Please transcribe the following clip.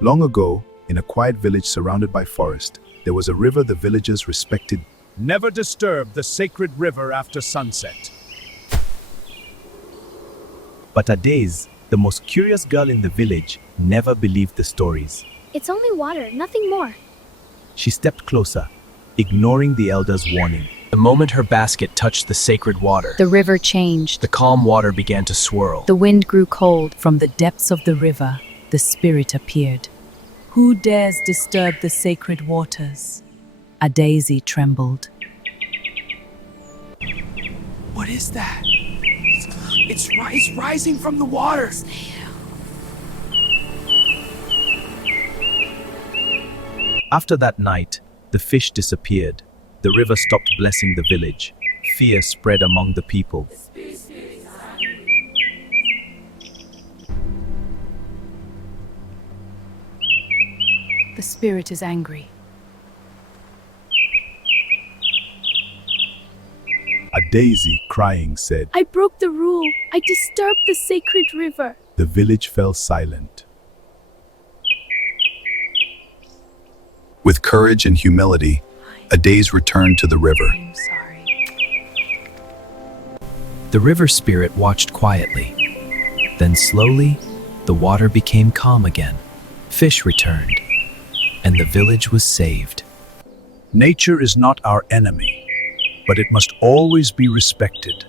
Long ago, in a quiet village surrounded by forest, there was a river the villagers respected. Never disturb the sacred river after sunset. But Adaeze, the most curious girl in the village, never believed the stories. It's only water, nothing more. She stepped closer, ignoring the elders' warning. The moment her basket touched the sacred water, The river changed. the calm water began to swirl. The wind grew cold. From the depths of the river, the spirit appeared. Who dares disturb the sacred waters? Adaeze trembled. What is that? It's rising from the water. After that night, the fish disappeared. The river stopped blessing the village. Fear spread among the people. The spirit is angry. Adaeze, crying, said. I broke the rule. I disturbed the sacred river. The village fell silent. With courage and humility, Adaeze returned to the river. I'm sorry. The river spirit watched quietly. Then slowly, the water became calm again. Fish returned, and the village was saved. Nature is not our enemy, but it must always be respected.